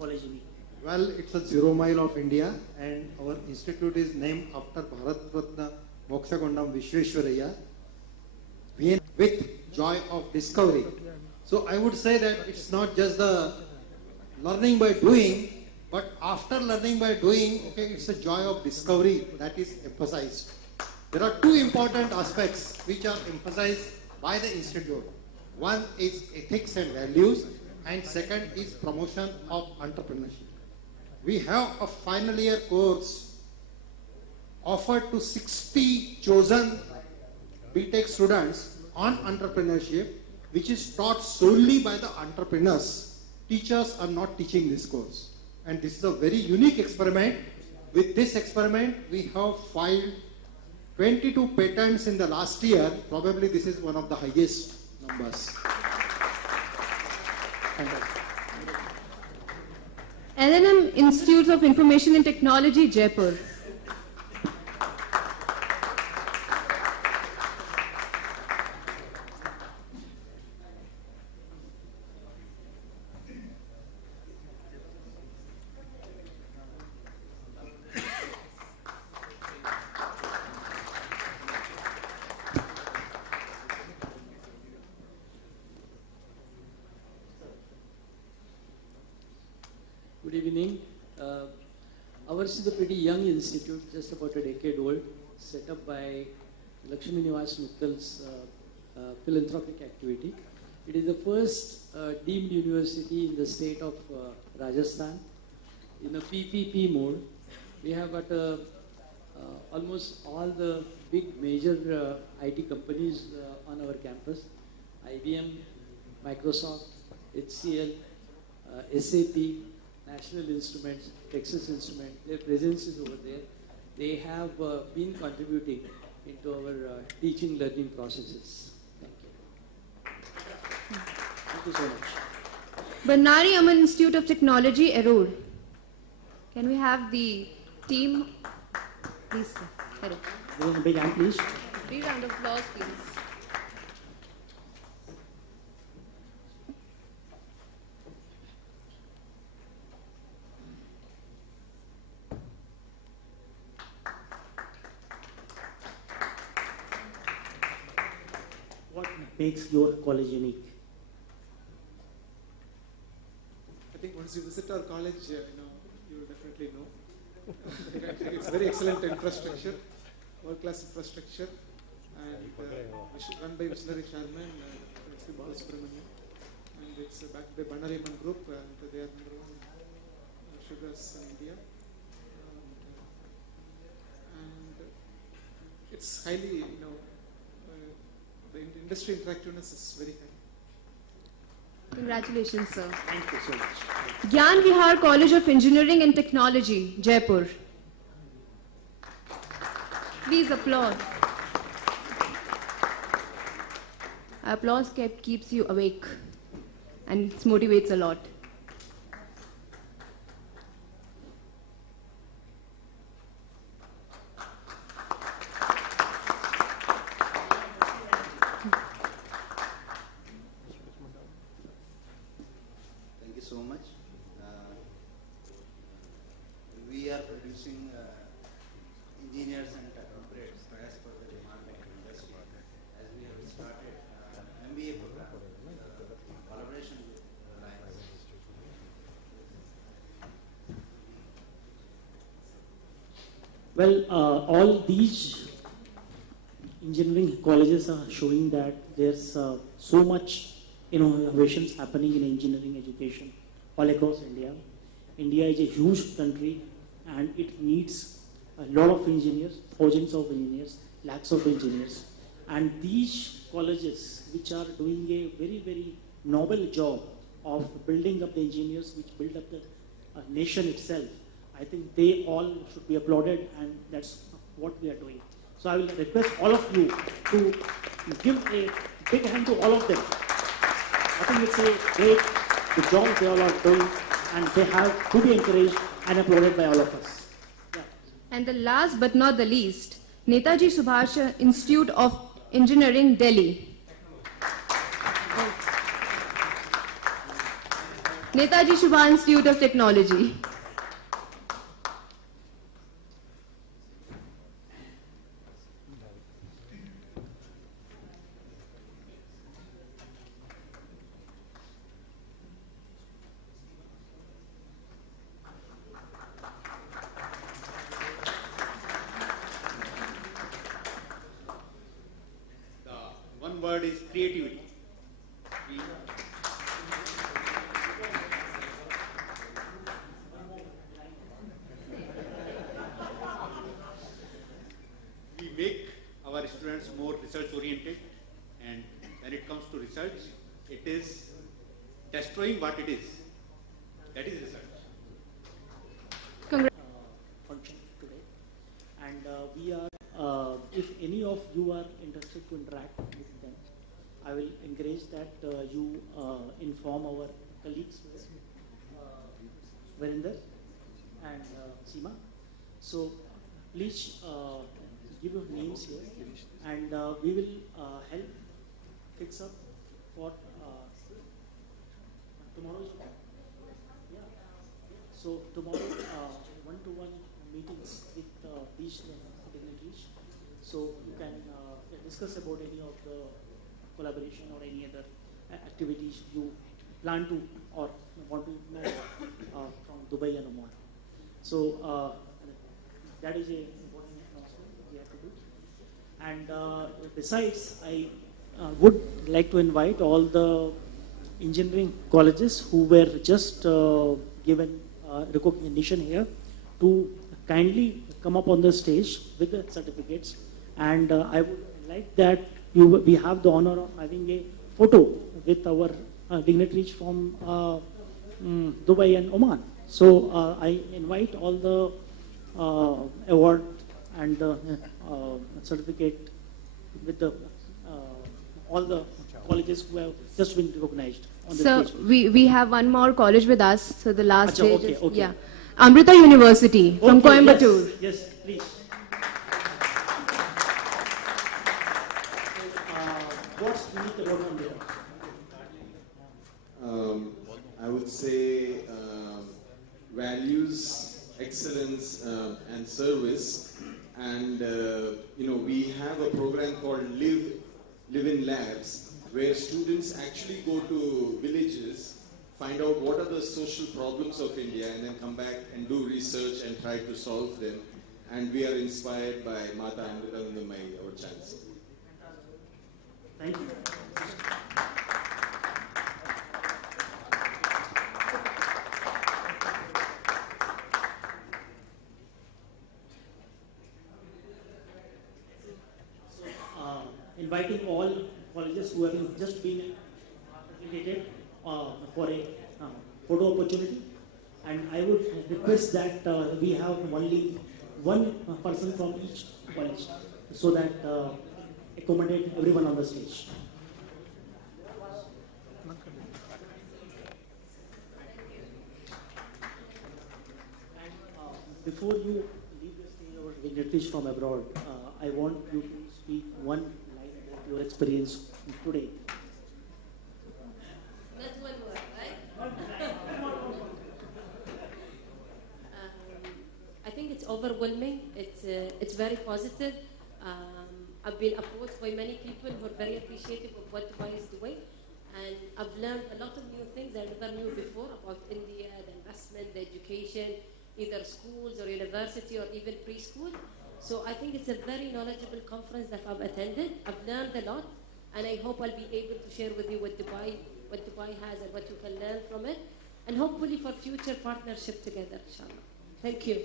College Unique? Well, it's a 0 mile of India, and our institute is named after Bharat Ratna Mokshagundam Vishweshwaraya, with joy of discovery. So I would say that it's not just the learning by doing, but after learning by doing, okay, it's a joy of discovery that is emphasized. There are two important aspects which are emphasized by the institute. One is ethics and values, and second is promotion of entrepreneurship. We have a final year course offered to 60 chosen BTech students on entrepreneurship, which is taught solely by the entrepreneurs. Teachers are not teaching this course. And this is a very unique experiment. With this experiment, we have filed 22 patents in the last year. Probably this is one of the highest numbers. LNM Institutes of Information and Technology, Jaipur. Good evening. Ours is a pretty young institute, just about a decade old, set up by Lakshmi Nivas Mittal's philanthropic activity. It is the first deemed university in the state of Rajasthan in a PPP mode. We have got almost all the big major IT companies on our campus: IBM, Microsoft, HCL, SAP, National Instruments, Texas Instruments. Their presence is over there. They have been contributing into our teaching learning processes. Thank you. Thank you so much. Bannari Aman Institute of Technology, Erode. Can we have the team? Please, sir. Hello. Big hand, please. Big round of applause, please. What makes your college unique? I think once you visit our college, you will definitely know. It's very excellent infrastructure, world-class infrastructure, and run by visionary chairman, Sri Balasubramanian, and it's backed by Bannari Aman Group, and they are number one sugars in India. And it's highly, the industry interactiveness is very high. Congratulations, sir. Thank you so much. Gyan Vihar College of Engineering and Technology, Jaipur. Please applaud. Applause keeps you awake and it motivates a lot. Thank you so much. We are producing engineers and technocrats as per the demand of the industry. As we have started MBA program, collaboration with Reliance. Well, all these engineering colleges are showing that there's so much innovations happening in engineering education all across India. India is a huge country and it needs a lot of engineers, thousands of engineers, lakhs of engineers. And these colleges which are doing a very, very noble job of building up the engineers which build up the nation itself, I think they all should be applauded, and that's what we are doing. So I will request all of you to give a big hand to all of them. I think it's a great job they all are doing, and they have to be encouraged and applauded by all of us. Yeah. And the last but not the least, Netaji Subhash Institute of Engineering, Delhi. Netaji Subha Institute of Technology. The one word is creativity. We make our students more research oriented, and when it comes to research, it is destroying what it is. That is research. Function today. And we are, if any of you are interested to interact with them, I will encourage that you inform our colleagues, Verinder and Seema. So please give your names here, and we will help fix up for tomorrow. Yeah. So tomorrow, one-to-one meetings with these dignitaries. So you can discuss about any of the collaboration or any other activities you plan to or want to know from Dubai and Oman. So that is a important announcement we have to do. And besides, I would like to invite all the engineering colleges who were just given recognition here to kindly come up on the stage with the certificates. And I would like that we have the honor of having a photo with our dignitaries from Dubai and Oman. So I invite all the award and the certificate with the all the colleges who have just been recognized on the So stage. we have one more college with us. So the last Acha, stage okay, is, okay. yeah. Amrita University from Okay, Coimbatore. Yes, please. What's unique about Amrita? I would say values, excellence, and service. And we have a program called Live in Labs, where students actually go to villages, find out what are the social problems of India, and then come back and do research and try to solve them. And we are inspired by Mata Amritanandamai, our chancellor. Thank you. Inviting all colleges who have just been accredited for a photo opportunity, and I would request that we have only one person from each college so that accommodate everyone on the stage. And before you leave the stage, our dignitaries from abroad, I want you to speak one line about your experience today. Not one word, right? I think it's overwhelming. It's very positive. I've been approached by many people who are very appreciative of what Dubai is doing, and I've learned a lot of new things I never knew before about India, the investment, the education, either schools or university or even preschool. So I think it's a very knowledgeable conference that I've attended. I've learned a lot, and I hope I'll be able to share with you what Dubai has and what you can learn from it, and hopefully for future partnership together, inshallah. Thank you.